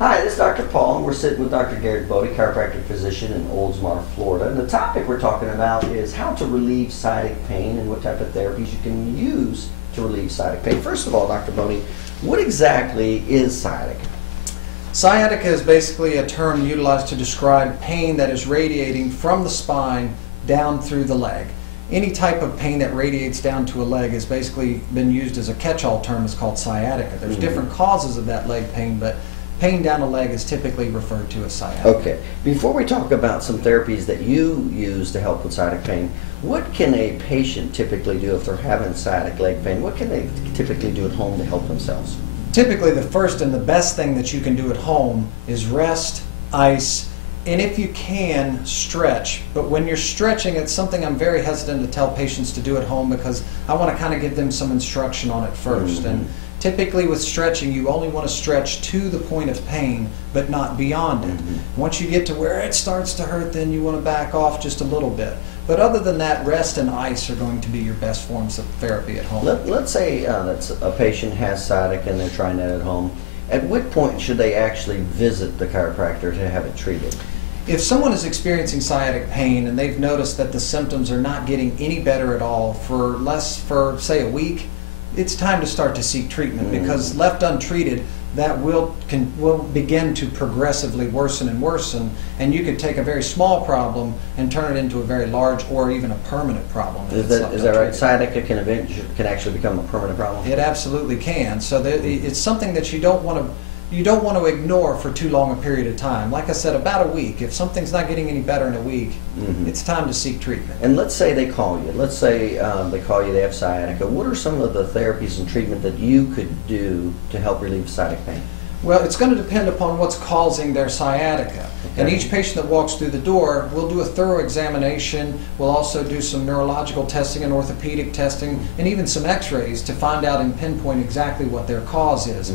Hi, this is Dr. Paul, and we're sitting with Dr. Garrett Bode, chiropractic physician in Oldsmar, Florida. And the topic we're talking about is how to relieve sciatic pain and what type of therapies you can use to relieve sciatic pain. First of all, Dr. Bode, what exactly is sciatic? Sciatica is basically a term utilized to describe pain that is radiating from the spine down through the leg. Any type of pain that radiates down to a leg has basically been used as a catch-all term. It's called sciatica. There's different causes of that leg pain, but pain down a leg is typically referred to as sciatica. Okay. Before we talk about some therapies that you use to help with sciatic pain, what can a patient typically do if they're having sciatic leg pain? What can they typically do at home to help themselves? Typically, the first and the best thing that you can do at home is rest, ice, and if you can, stretch. But when you're stretching, it's something I'm very hesitant to tell patients to do at home because I want to kind of give them some instruction on it first. And typically with stretching, you only want to stretch to the point of pain, but not beyond it. Once you get to where it starts to hurt, then you want to back off just a little bit. But other than that, rest and ice are going to be your best forms of therapy at home. Let's say that a patient has sciatic and they're trying that at home. At what point should they actually visit the chiropractor to have it treated? If someone is experiencing sciatic pain and they've noticed that the symptoms are not getting any better at all for say a week, it's time to start to seek treatment because left untreated, that will begin to progressively worsen and worsen, and you could take a very small problem and turn it into a very large or even a permanent problem. Is that right? Sciatica can actually become a permanent problem? It absolutely can. So it's something that you don't want to ignore for too long a period of time. Like I said, about a week. If something's not getting any better in a week, it's time to seek treatment. And let's say they call you. Let's say they call you, they have sciatica. What are some of the therapies and treatment that you could do to help relieve sciatic pain? Well, it's going to depend upon what's causing their sciatica. Okay. And each patient that walks through the door, we'll do a thorough examination. We'll also do some neurological testing and orthopedic testing and even some x-rays to find out and pinpoint exactly what their cause is.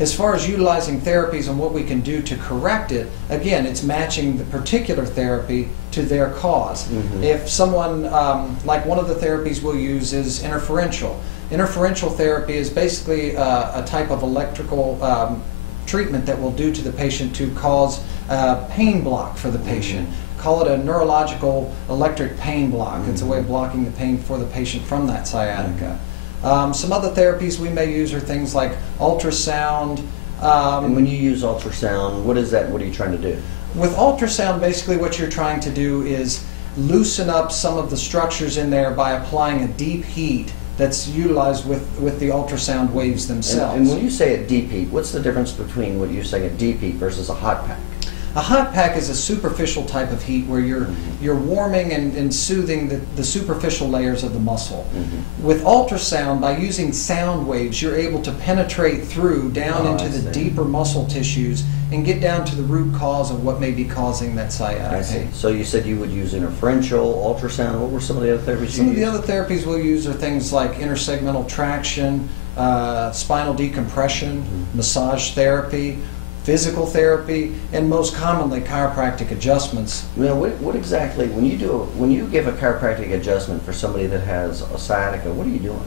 As far as utilizing therapies and what we can do to correct it, again, it's matching the particular therapy to their cause. If someone, like one of the therapies we'll use is interferential. Interferential therapy is basically a type of electrical treatment that we'll do to the patient to cause pain block for the patient. Call it a neurological electric pain block. It's a way of blocking the pain for the patient from that sciatica. Some other therapies we may use are things like ultrasound. And when you use ultrasound, what is that? What are you trying to do? With ultrasound, basically what you're trying to do is loosen up some of the structures in there by applying a deep heat that's utilized with the ultrasound waves themselves. And when you say a deep heat, what's the difference between what you're saying a deep heat versus a hot pack? A hot pack is a superficial type of heat where you're warming and soothing the superficial layers of the muscle. With ultrasound, by using sound waves, you're able to penetrate through down into the deeper muscle tissues and get down to the root cause of what may be causing that sciatic pain. So you said you would use interferential, ultrasound. What were some of the other therapies you used? Some of the other therapies we'll use are things like intersegmental traction, spinal decompression, massage therapy, physical therapy, and most commonly chiropractic adjustments. Now, what exactly, when you give a chiropractic adjustment for somebody that has a sciatica, what are you doing?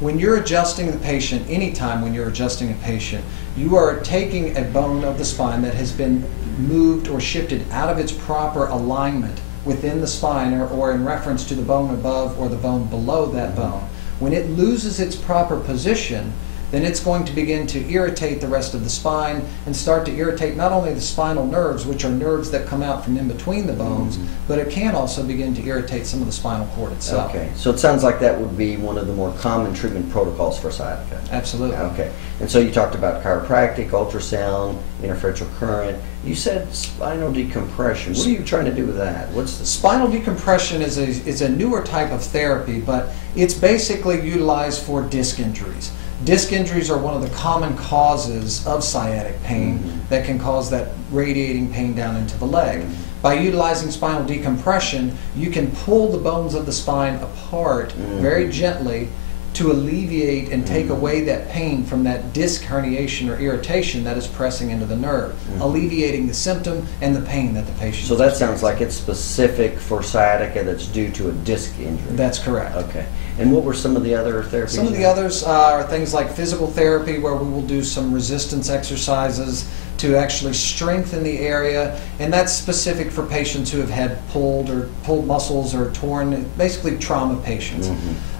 When you're adjusting the patient, anytime when you're adjusting a patient, you are taking a bone of the spine that has been moved or shifted out of its proper alignment within the spine or in reference to the bone above or the bone below that bone. When it loses its proper position, then it's going to begin to irritate the rest of the spine and start to irritate not only the spinal nerves, which are nerves that come out from in between the bones, but it can also begin to irritate some of the spinal cord itself. Okay, so it sounds like that would be one of the more common treatment protocols for sciatica. Absolutely. Okay, and so you talked about chiropractic, ultrasound, interferential current. You said spinal decompression. What are you trying to do with that? What's the spinal decompression is a newer type of therapy, but it's basically utilized for disc injuries. Disc injuries are one of the common causes of sciatic pain that can cause that radiating pain down into the leg. By utilizing spinal decompression, you can pull the bones of the spine apart very gently to alleviate and take away that pain from that disc herniation or irritation that is pressing into the nerve, alleviating the symptom and the pain that the patient So that sounds like it's specific for sciatica that's due to a disc injury. That's correct. Okay. And what were some of the other therapies? Some of the others are things like physical therapy, where we will do some resistance exercises to actually strengthen the area, and that's specific for patients who have had pulled muscles or torn, basically trauma patients.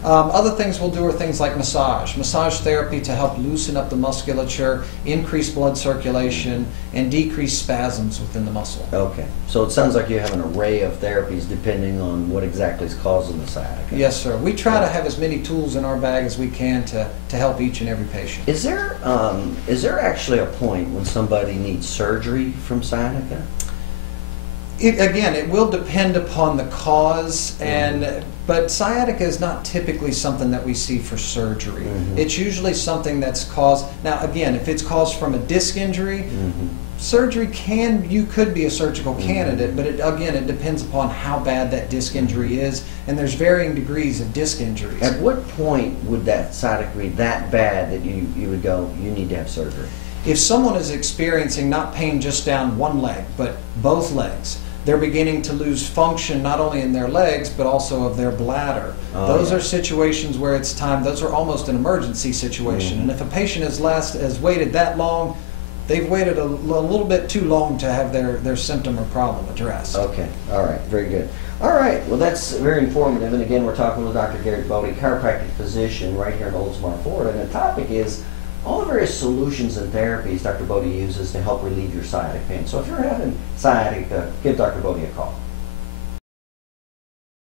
Other things we'll do are things like massage therapy to help loosen up the musculature, increase blood circulation, and decrease spasms within the muscle. Okay. So it sounds like you have an array of therapies depending on what exactly is causing the sciatica. Yes, sir. We try to have as many tools in our bag as we can to help each and every patient. Is there actually a point when somebody needs surgery from sciatica? Again, it will depend upon the cause, but sciatica is not typically something that we see for surgery. It's usually something that's caused. Now, again, if it's caused from a disc injury, surgery you could be a surgical candidate, but it depends upon how bad that disc injury is, and there's varying degrees of disc injuries. At what point would that sciatica be that bad that you would go, you need to have surgery? If someone is experiencing not pain just down one leg, but both legs, they're beginning to lose function not only in their legs but also of their bladder. Those are situations where it's time, those are almost an emergency situation. And if a patient has waited that long, they've waited a little bit too long to have their symptom or problem addressed. Okay, all right, very good. All right, well that's very informative. And again, we're talking with Dr. Garrett Bode, chiropractic physician right here in Oldsmar, Florida. And the topic is all the various solutions and therapies Dr. Bode uses to help relieve your sciatic pain. So if you're having sciatica, give Dr. Bode a call.